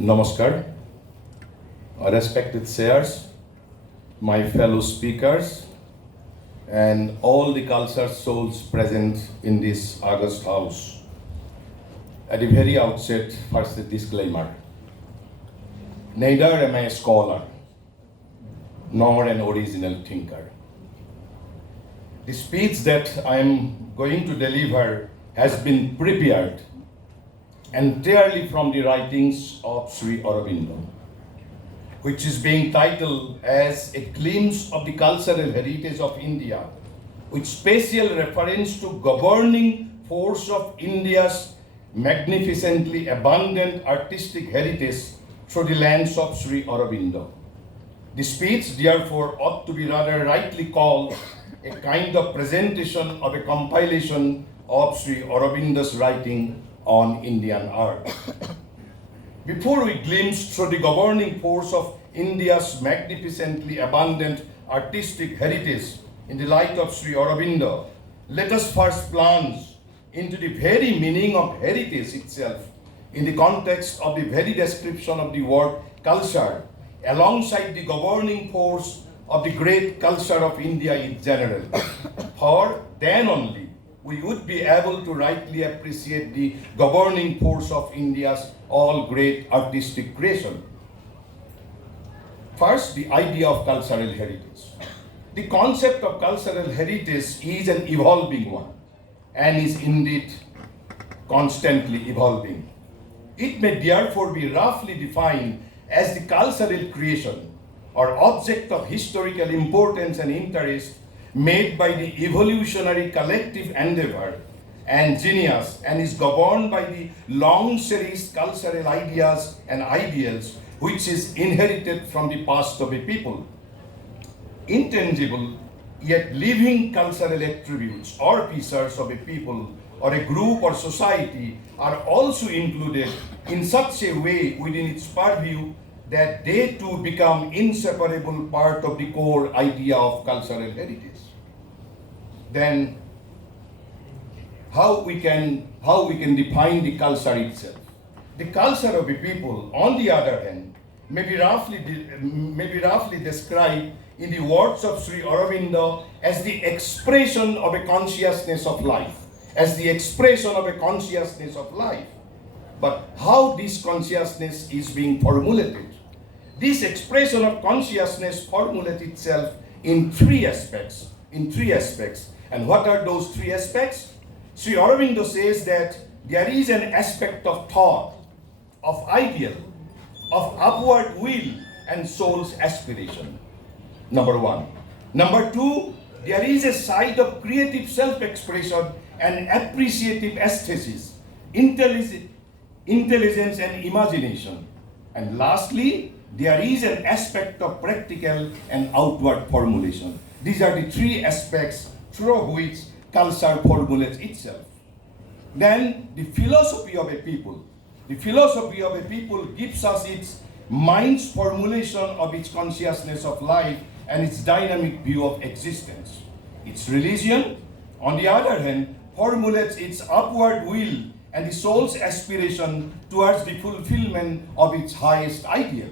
Namaskar, respected chairs, my fellow speakers, and all the cultured souls present in this august house. At the very outset, first a disclaimer. Neither am I a scholar, nor an original thinker. The speech that I am going to deliver has been prepared entirely from the writings of Sri Aurobindo, which is being titled as A Glimpse of the Cultural Heritage of India, with special reference to governing force of India's magnificently abundant artistic heritage through the lens of Sri Aurobindo. The speech, therefore, ought to be rather rightly called a kind of presentation of a compilation of Sri Aurobindo's writing on Indian art. Before we glimpse through the governing force of India's magnificently abundant artistic heritage in the light of Sri Aurobindo, let us first plunge into the very meaning of heritage itself in the context of the very description of the word culture, alongside the governing force of the great culture of India in general. For then only we would be able to rightly appreciate the governing force of India's all great artistic creation. First, the idea of cultural heritage. The concept of cultural heritage is an evolving one and is indeed constantly evolving. It may therefore be roughly defined as the cultural creation or object of historical importance and interest made by the evolutionary collective endeavor and genius, and is governed by the long cherished cultural ideas and ideals which is inherited from the past of a people. Intangible yet living cultural attributes or features of a people or a group or society are also included in such a way within its purview that they too become inseparable part of the core idea of cultural heritage. Then how we can define the culture itself? The culture of a people, on the other hand, may be roughly described in the words of Sri Aurobindo as the expression of a consciousness of life, But how this consciousness is being formulated? This expression of consciousness formulates itself in three aspects. And what are those three aspects? Sri Aurobindo says that there is an aspect of thought, of ideal, of upward will and soul's aspiration. Number one. Number two, there is a side of creative self-expression and appreciative aesthesis, intelligence and imagination. And lastly, there is an aspect of practical and outward formulation. These are the three aspects through which culture formulates itself. Then the philosophy of a people gives us its mind's formulation of its consciousness of life and its dynamic view of existence. Its religion, on the other hand, formulates its upward will and the soul's aspiration towards the fulfillment of its highest ideal.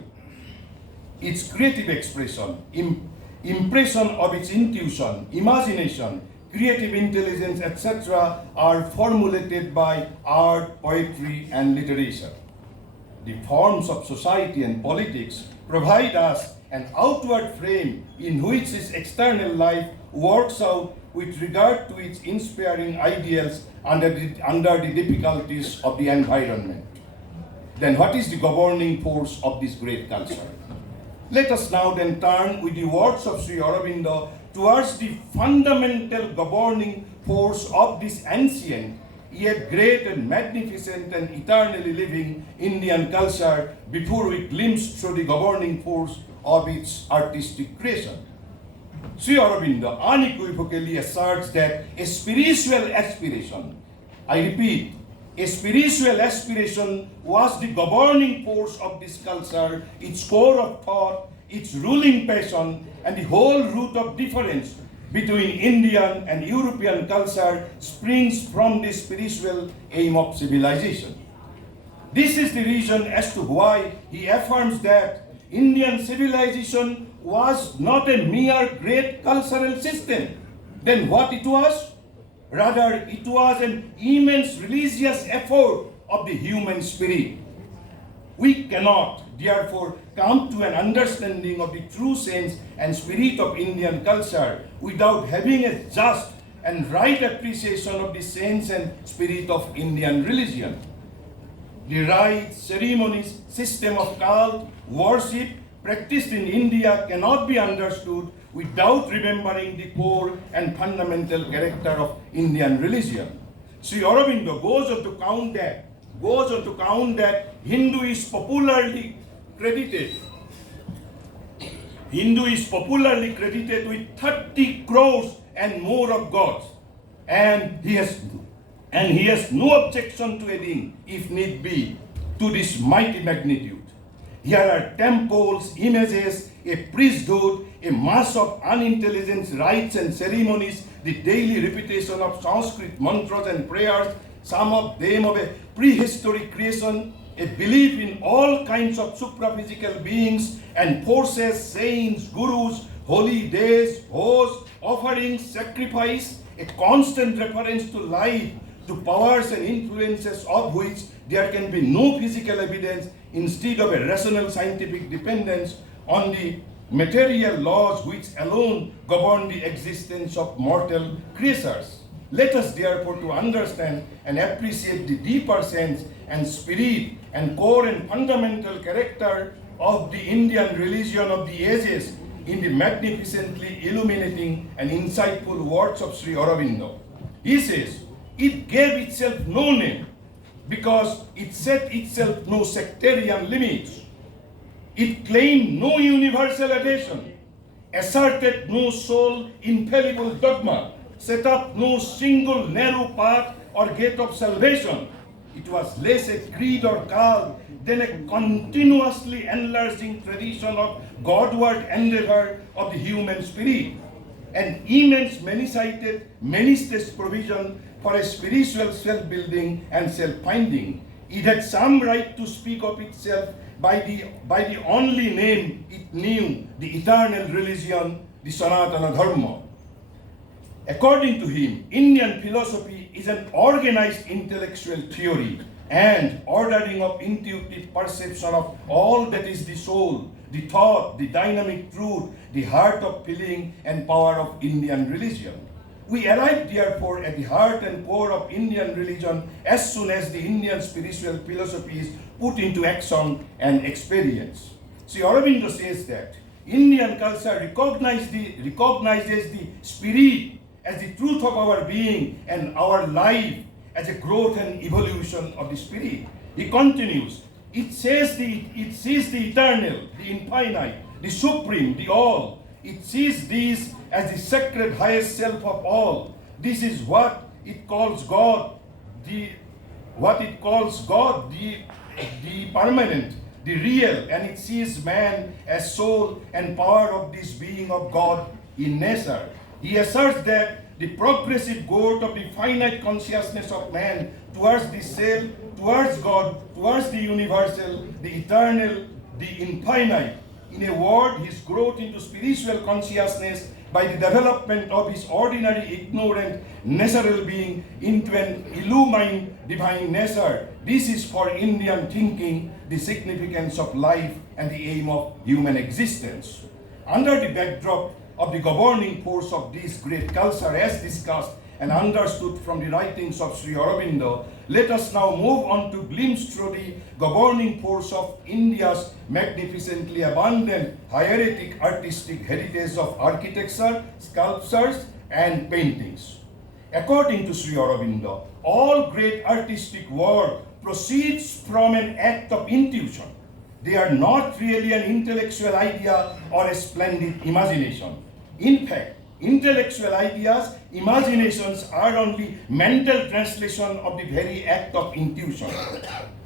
Its creative expression, impression of its intuition, imagination, creative intelligence, etc. are formulated by art, poetry, and literature. The forms of society and politics provide us an outward frame in which this external life works out with regard to its inspiring ideals under the difficulties of the environment. Then what is the governing force of this great culture? Let us now then turn with the words of Sri Aurobindo towards the fundamental governing force of this ancient, yet great and magnificent and eternally living Indian culture before we glimpse through the governing force of its artistic creation. Sri Aurobindo unequivocally asserts that a spiritual aspiration, I repeat, a spiritual aspiration was the governing force of this culture, its core of thought, its ruling passion, and the whole root of difference between Indian and European culture springs from the spiritual aim of civilization. This is the reason as to why he affirms that Indian civilization was not a mere great cultural system. Then what it was? Rather, it was an immense religious effort of the human spirit. We cannot, therefore, come to an understanding of the true sense and spirit of Indian culture without having a just and right appreciation of the sense and spirit of Indian religion. The rites, ceremonies, system of cult, worship practiced in India cannot be understood without remembering the core and fundamental character of Indian religion. Sri Aurobindo goes on to count that Hindu is popularly credited with 30 crores and more of gods, and he has no objection to adding, if need be, to this mighty magnitude. Here are temples, images, a priesthood, a mass of unintelligent rites and ceremonies, the daily repetition of Sanskrit mantras and prayers, some of them of a prehistoric creation, a belief in all kinds of supraphysical beings and forces, saints, gurus, holy days, vows, offerings, sacrifice, a constant reference to life, to powers and influences of which there can be no physical evidence, instead of a rational scientific dependence on the material laws which alone govern the existence of mortal creatures. Let us therefore to understand and appreciate the deeper sense and spirit and core and fundamental character of the Indian religion of the ages in the magnificently illuminating and insightful words of Sri Aurobindo. He says, it gave itself no name because it set itself no sectarian limits. It claimed no universal adhesion, asserted no sole infallible dogma, set up no single narrow path or gate of salvation. It was less a creed or cult than a continuously enlarging tradition of Godward endeavor of the human spirit, an immense many-sided, many-stage provision for a spiritual self-building and self-finding. It had some right to speak of itself by the only name it knew, the eternal religion, the Sanatana Dharma. According to him, Indian philosophy is an organized intellectual theory and ordering of intuitive perception of all that is the soul, the thought, the dynamic truth, the heart of feeling and power of Indian religion. We arrive therefore at the heart and core of Indian religion as soon as the Indian spiritual philosophy is put into action and experience. Sri Aurobindo says that Indian culture recognizes the spirit as the truth of our being and our life as a growth and evolution of the spirit. He continues, it sees the eternal, the infinite, the supreme, the all. It sees these as the sacred highest self of all. This is what it calls God, the permanent, the real, and it sees man as soul and power of this being of God in nature. He asserts that the progressive growth of the finite consciousness of man towards the self, towards God, towards the universal, the eternal, the infinite. In a word, his growth into spiritual consciousness by the development of his ordinary ignorant natural being into an illumined divine nature. This is for Indian thinking the significance of life and the aim of human existence. Under the backdrop of the governing force of this great culture as discussed and understood from the writings of Sri Aurobindo, let us now move on to glimpse through the governing force of India's magnificently abundant hieratic artistic heritage of architecture, sculptures, and paintings. According to Sri Aurobindo, all great artistic work proceeds from an act of intuition. They are not really an intellectual idea or a splendid imagination. In fact, intellectual ideas, imaginations are only mental translation of the very act of intuition.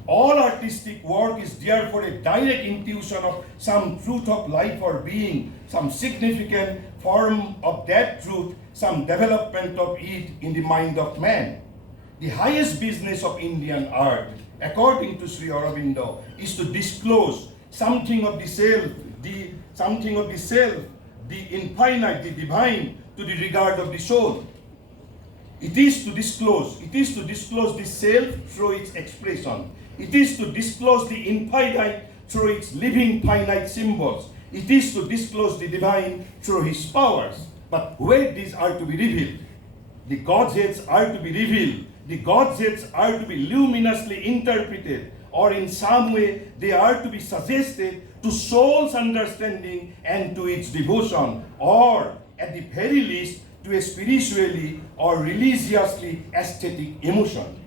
All artistic work is therefore a direct intuition of some truth of life or being, some significant form of that truth, some development of it in the mind of man. the highest business of Indian art, according to Sri Aurobindo, is to disclose something of the self, the infinite, the divine, to the regard of the soul. It is to disclose the self through its expression. It is to disclose the infinite through its living finite symbols. It is to disclose the divine through his powers. But where these are to be revealed, the Godheads are to be revealed. The Godheads are to be luminously interpreted, or in some way they are to be suggested to soul's understanding and to its devotion, or at the very least to a spiritually or religiously aesthetic emotion.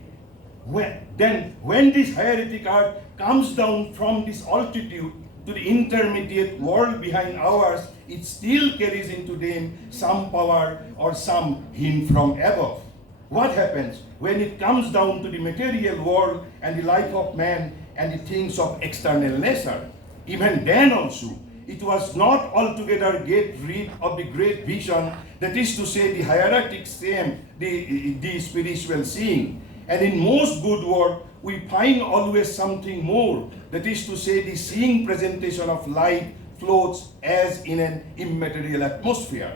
When this hieratic art comes down from this altitude to the intermediate world behind ours, it still carries into them some power or some hint from above. What happens when it comes down to the material world and the life of man and the things of external nature? Even then also, it was not altogether get rid of the great vision, that is to say the hieratic same, the spiritual seeing. And in most good work, we find always something more, that is to say the seeing presentation of light floats as in an immaterial atmosphere.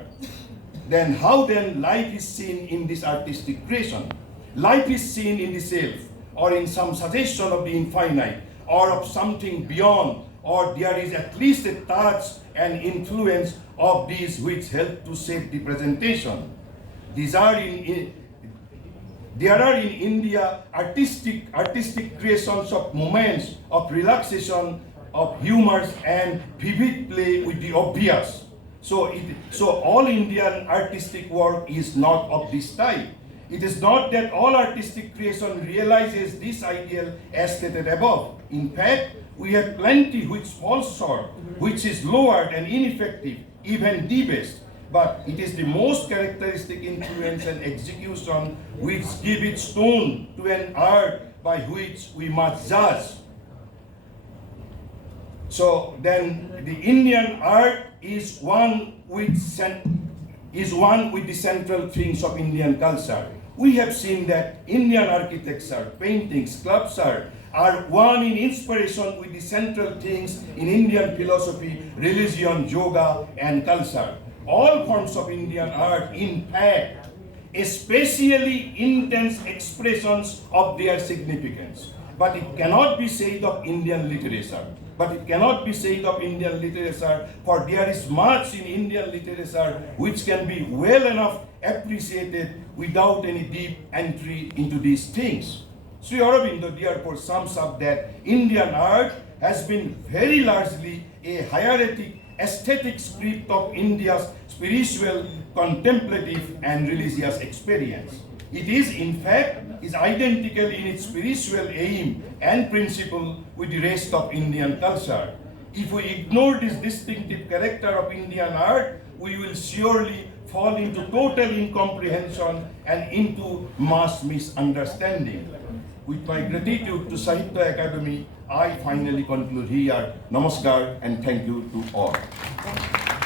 Then how then life is seen in this artistic creation? Life is seen in the self, or in some suggestion of the infinite, or of something beyond, or there is at least a touch and influence of these which help to shape the presentation. There are in India artistic creations of moments of relaxation, of humors and vivid play with the obvious. So all Indian artistic work is not of this type. It is not that all artistic creation realizes this ideal as stated above. In fact, we have plenty which falls short, which is lowered and ineffective, even debased. But it is the most characteristic influence and execution which give its tone to an art by which we must judge. So then the Indian art is one with the central things of Indian culture. We have seen that Indian architecture, painting, sculpture are one in inspiration with the central things in Indian philosophy, religion, yoga and culture. All forms of Indian art, in fact, especially intense expressions of their significance. But it cannot be said of Indian literature. For there is much in Indian literature which can be well enough appreciated without any deep entry into these things. Sri Aurobindo therefore sums up that Indian art has been very largely a hieratic aesthetic script of India's spiritual, contemplative and religious experience. It is in fact identical in its spiritual aim and principle with the rest of Indian culture. If we ignore this distinctive character of Indian art, we will surely fall into total incomprehension and into mass misunderstanding. With my gratitude to Sahitya Akademi, I finally conclude here. Namaskar and thank you to all.